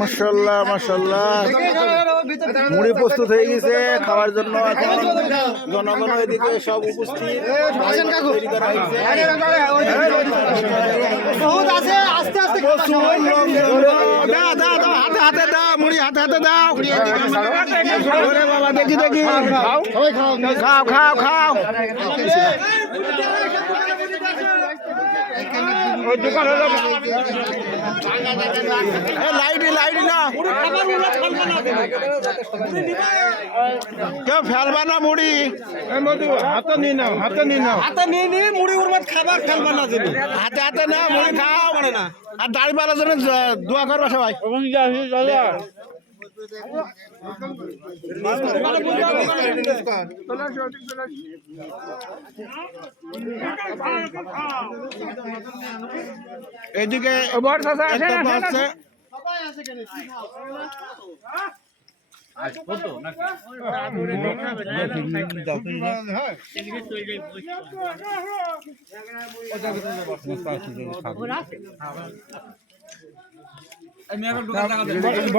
মাশাআল্লাহ মাশাআল্লাহ, মুড়ি প্রস্তুত হয়ে গেছে খাওয়ার জন্য। এখন জনগণ এদিকে সব উপস্থিত। হাতে হাতে দাও মুড়ি, হাতে হাতে দাও। বাবা দেখি দেখি, খাও খাও খাও। লাইট লাইট না কেউ ফেলবা না মুড়ি, হাতে নিয়ে নাও, হাতে নিয়ে নাও, হাতে নিয়ে নিয়ে মুড়ি উড়বাদ খাবার ফেলবা না, হাতে হাতে না মুড়ি খাও না। আর দাড়ি পালার জন্য দোয়া করবা সবাই। এদিকে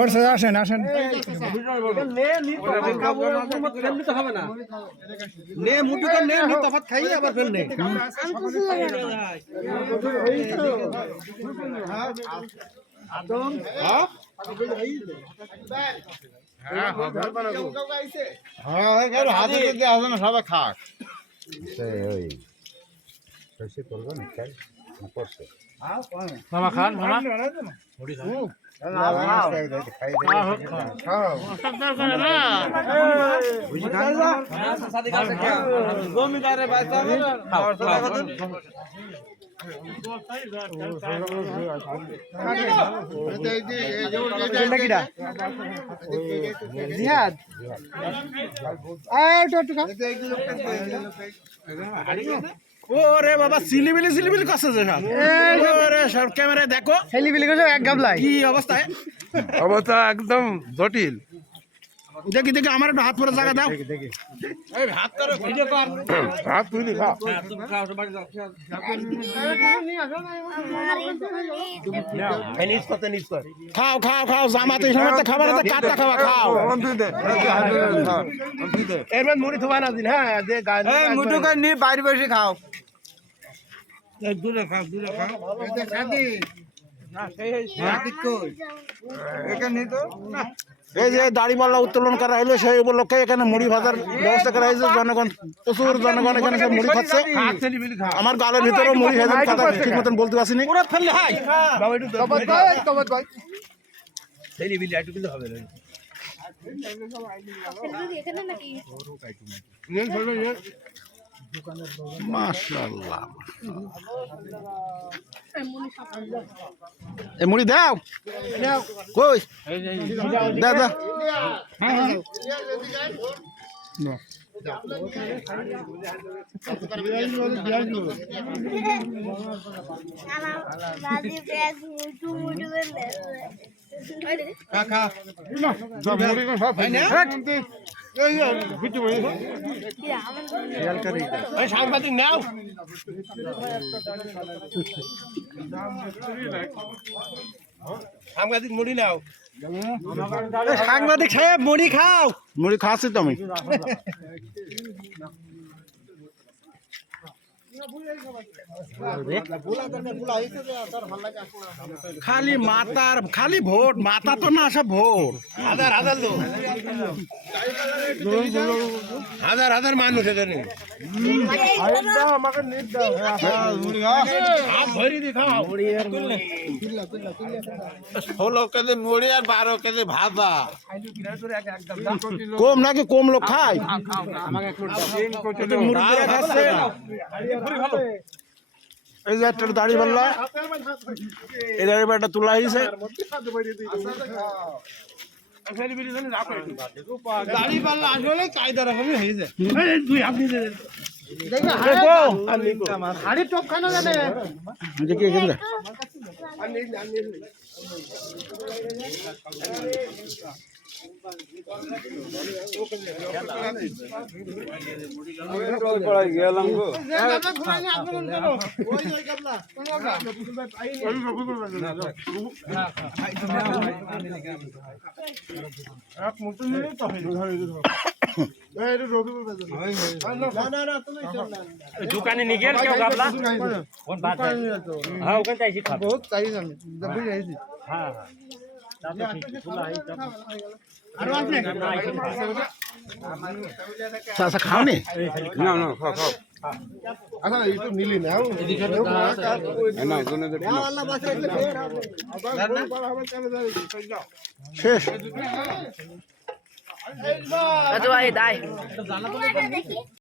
আছে আসেন আসেন, খাই আবার ফেললে সবাই খাক মামা খান মামা জিহাদ ওরে বাবা সিলিবিলি সিলিবিলি কাছে ওরে সব ক্যামেরায় দেখো সিলিবিলি কাছে এক গাবলাই কি অবস্থায়, অবস্থা একদম জটিল। দেখি দেখি আমার একটু হাত পরে জায়গা দাও, হাত করো ভিডিও কর, হাত তুলি খাও খাও খাও খাও, জামাতে সময় খাবার কাটা খাওয়া খাও, এর মধ্যে মুড়ি থুবা না দিন। হ্যাঁ মুড়ি নিয়ে বাইরে বসে খাও, দূরে খাও দূরে খাও। এই যে দাড়িপাল্লা উত্তোলন করা হলো সেই উপলক্ষে এখানে মুড়ি ভাজার ব্যবস্থা করা হয়েছে। জনগণ প্রচুর জনগণ এখানে সব মুড়ি খাচ্ছে। আমার গালের ভিতরেও মুড়ি ভেজে কথা ঠিক মতন বলতে পারছিনি। মাশাআল্লাহ এ মুড়ি দাও কই দাও দাও সাংবাদিক নাও, সাংবাদিক মুড়ি নাও, সাংবাদিক সাহেব মুড়ি খাও। মুড়ি খাচ্ছি তো আমি। খালি মাতার খালি ভোট, মাতা তো না আসা ভোট, হাজার হাজার লোক, হাজার হাজার মানুষ এখানে। ষোলো কেজি মুড়ি আর 12 কেজি ভাজা, কম নাকি কম লোক খায়? এই যে একটা দাড়ি পাল্লা, এই দাড়ি পাল্লাটা তোলা হয়েছে। দাড়ি পাল্লা আসলে কায়দা রকমই হয়েছে। दुकाने निघेल केव गाबला कोण बात आहे हा उकन त्याची खा बहुत चाहिए हमें दबी रही थी हां हां दादा ठीक फुला है চাচা খাও নি না না খাও খাও আচ্ছা একটু নিলি না শেষ ভাই দাই